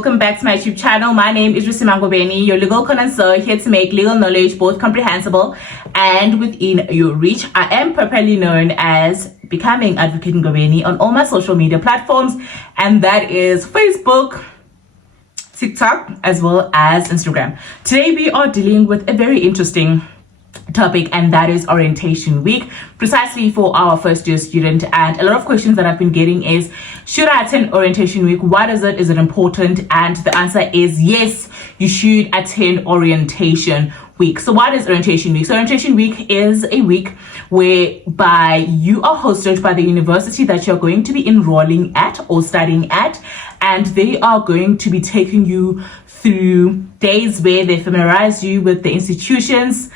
welcome back to my YouTube channel. My name is Rusimangobeni, your legal connoisseur, here to make legal knowledge both comprehensible and within your reach. I am properly known as Becoming Advocate Ngobeni on all my social media platforms, and that is Facebook, TikTok, as well as Instagram. Today we are dealing with a very interesting topic, and that is orientation week, precisely for our first year student. And a lot of questions that I've been getting is, should I attend orientation week? What is it? Is it important? And the answer is yes, you should attend orientation week. So what is orientation week? So orientation week is a week whereby you are hosted by the university that you're going to be enrolling at or studying at, and they are going to be taking you through days where they familiarize you with the institutions,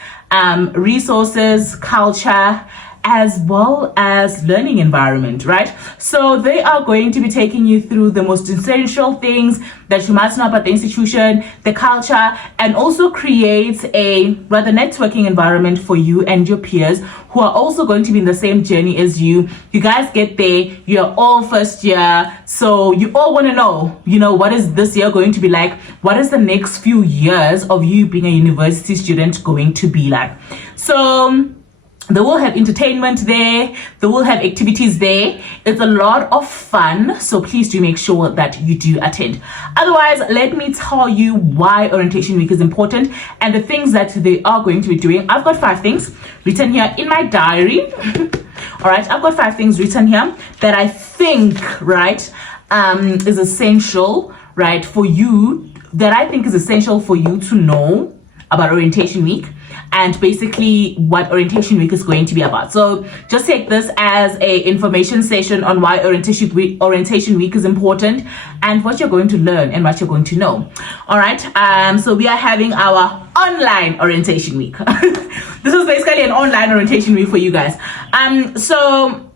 resources, culture, as well as learning environment, right? So they are going to be taking you through the most essential things that you must know about the institution, the culture, and also create a rather networking environment for you and your peers who are also going to be in the same journey as you. You guys get there, you're all first year, so you all want to know, what is this year going to be like? What is the next few years of you being a university student going to be like? So they will have entertainment there, they will have activities there. It's a lot of fun, so please do make sure that you do attend. Otherwise, let me tell you why orientation week is important and the things that they are going to be doing. I've got 5 things written here in my diary. All right, I've got 5 things written here that I think, right, is essential, right, for you, that I think is essential for you to know about orientation week, and basically what orientation week is going to be about. So just take this as a information session on why orientation week is important and what you're going to learn and what you're going to know. All right, so we are having our online orientation week. This is basically an online orientation week for you guys. So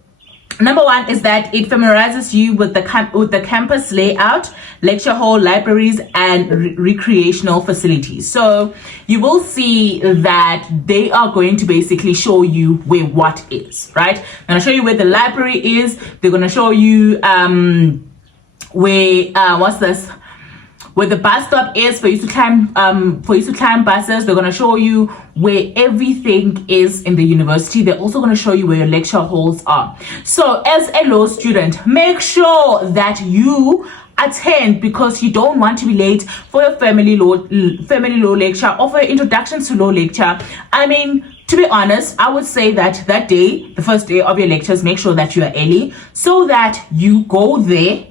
number 1 is that it familiarizes you with the campus layout, lecture hall, libraries, and recreational facilities. So you will see that they are going to basically show you where what is, right? They're going to show you where the library is. They're going to show you where the bus stop is for you to climb buses. They're going to show you where everything is in the university. They're also going to show you where your lecture halls are. So as a law student, make sure that you attend, because you don't want to be late for your family law lecture or for your introduction to law lecture. I mean, to be honest, I would say that day, the first day of your lectures, make sure that you are early so that you go there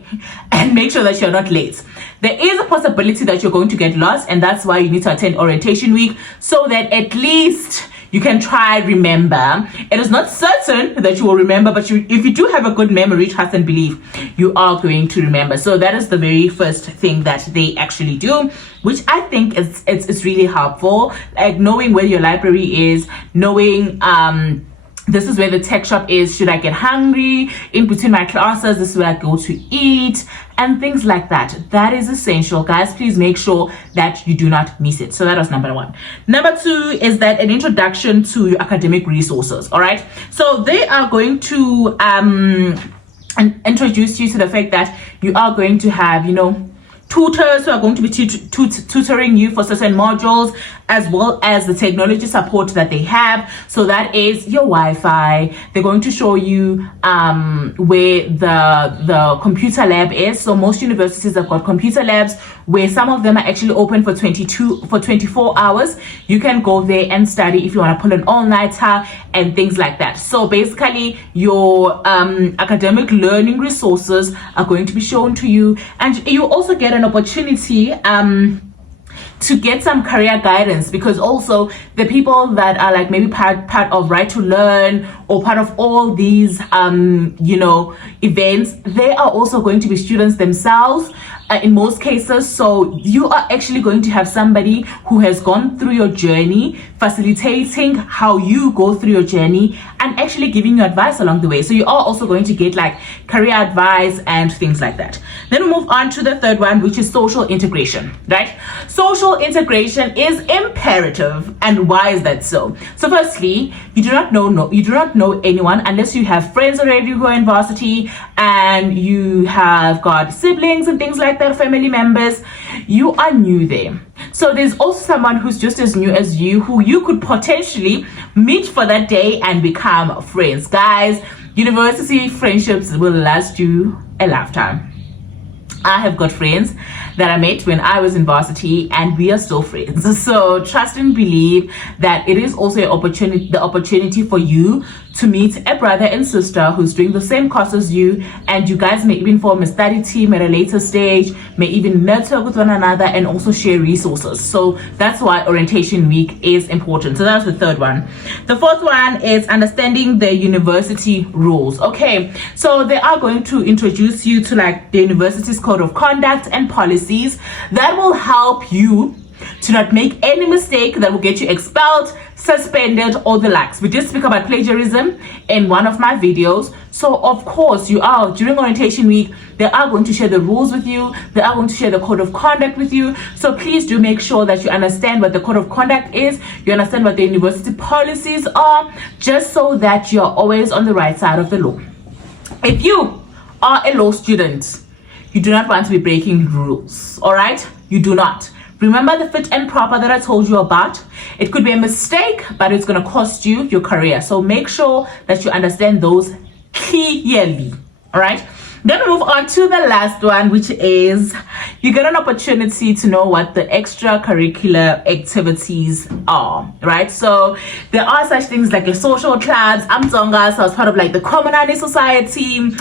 and make sure that you're not late. There is a possibility that you're going to get lost, and that's why you need to attend orientation week, so that at least you can try remember. It is not certain that you will remember, but if you do have a good memory, trust and believe, you are going to remember. So that is the very first thing that they actually do, which I think it's really helpful, like knowing where your library is, knowing this is where the tech shop is. Should I get hungry in between my classes? This is where I go to eat, and things like that. That is essential, guys. Please make sure that you do not miss it. So that was number 1. Number 2 is that an introduction to your academic resources. All right. So they are going to introduce you to the fact that you are going to have, tutors who are going to be tutoring you for certain modules, as well as the technology support that they have. So that is your Wi-Fi. They're going to show you where the computer lab is. So most universities have got computer labs where some of them are actually open for 24 hours. You can go there and study if you want to pull an all-nighter and things like that. So basically your academic learning resources are going to be shown to you, and you also get an opportunity to get some career guidance, because also the people that are like maybe part of Right to Learn or part of all these events, they are also going to be students themselves in most cases. So you are actually going to have somebody who has gone through your journey, facilitating how you go through your journey and actually giving you advice along the way. So you are also going to get like career advice and things like that. Then we move on to the third one, which is social integration, right? Social integration is imperative. And why is that so? So firstly, you do not know anyone unless you have friends already who are in varsity and you have got siblings and things like like that, family members, you are new there. So there's also someone who's just as new as you, who you could potentially meet for that day and become friends. Guys, university friendships will last you a lifetime. I have got friends that I met when I was in varsity, and we are still friends. So trust and believe that it is also the opportunity for you to meet a brother and sister who's doing the same course as you, and you guys may even form a study team at a later stage, may even network with one another and also share resources. So that's why orientation week is important. So that's the third one. The fourth one is understanding the university rules. Okay, so they are going to introduce you to like the university's code of conduct and policies that will help you to not make any mistake that will get you expelled, suspended, or the likes. We did speak about plagiarism in one of my videos. So of course, during orientation week, they are going to share the rules with you. They are going to share the code of conduct with you. So please do make sure that you understand what the code of conduct is. You understand what the university policies are, just so that you're always on the right side of the law. If you are a law student, you do not want to be breaking rules, all right? You do not. Remember the fit and proper that I told you about? It could be a mistake, but it's going to cost you your career. So make sure that you understand those clearly, all right? Then we move on to the last one, which is you get an opportunity to know what the extracurricular activities are, right? So there are such things like a social clubs. I'm Tsonga, so I was part of like the Communani Society.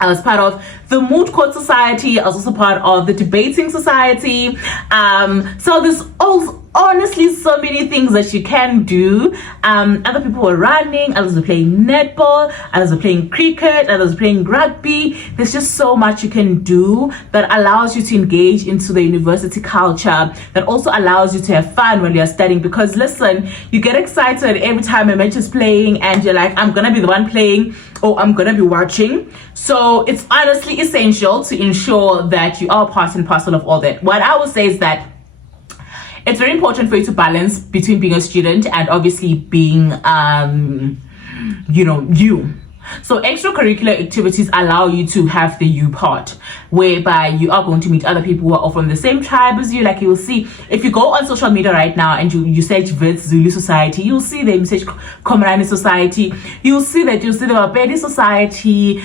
I was part of the Moot Court Society. I was also part of the Debating Society. So there's honestly so many things that you can do. Other people were running, others were playing netball, others were playing cricket, others were playing rugby. There's just so much you can do that allows you to engage into the university culture, that also allows you to have fun when you're studying. Because listen, you get excited every time a match is playing and you're like, I'm gonna be the one playing, or I'm gonna be watching. So it's honestly essential to ensure that you are part and parcel of all that. What I would say is that it's very important for you to balance between being a student and obviously being you. So extracurricular activities allow you to have the you part, whereby you are going to meet other people who are from the same tribe as you. Like you will see, if you go on social media right now and you search Wits Zulu Society, you'll see them, search Komarani Society, you'll see the Wapedi Society,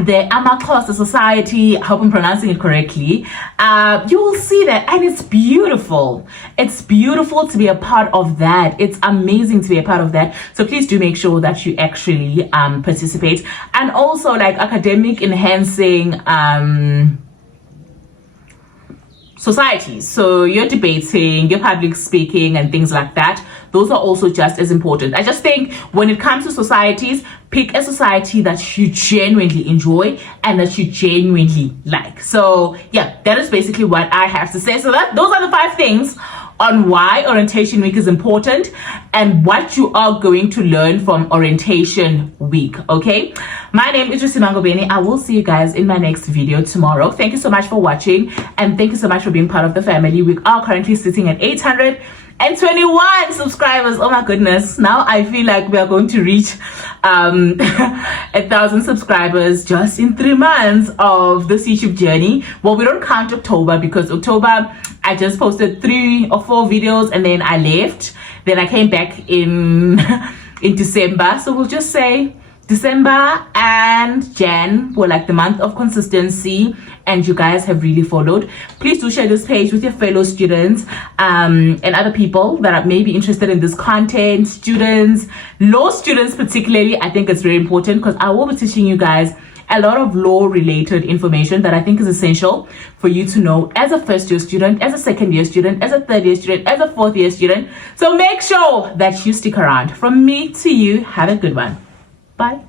the Amakosa Society, I hope I'm pronouncing it correctly. You will see that, and it's beautiful. It's beautiful to be a part of that. It's amazing to be a part of that. So please do make sure that you actually participate. And also like academic enhancing societies. So you're debating, you're public speaking and things like that. Those are also just as important. I just think when it comes to societies, pick a society that you genuinely enjoy and that you genuinely like. So yeah, that is basically what I have to say. So those are the 5 things on why orientation week is important and what you are going to learn from orientation week. Okay, my name is Recreational. I will see you guys in my next video tomorrow. Thank you so much for watching, and thank you so much for being part of the family. We are currently sitting at 821 subscribers. Oh my goodness, now I feel like we are going to reach 1,000 subscribers just in 3 months of this YouTube journey. Well, we don't count October, because October I just posted 3 or 4 videos and then I left. Then I came back in December. So we'll just say December and Jan were like the month of consistency, and you guys have really followed. Please do share this page with your fellow students and other people that are maybe interested in this content. Students, law students particularly, I think it's very important, because I will be teaching you guys a lot of law related information that I think is essential for you to know as a first year student, as a second year student, as a third year student, as a fourth year student. So make sure that you stick around. From me to you, have a good one. Bye.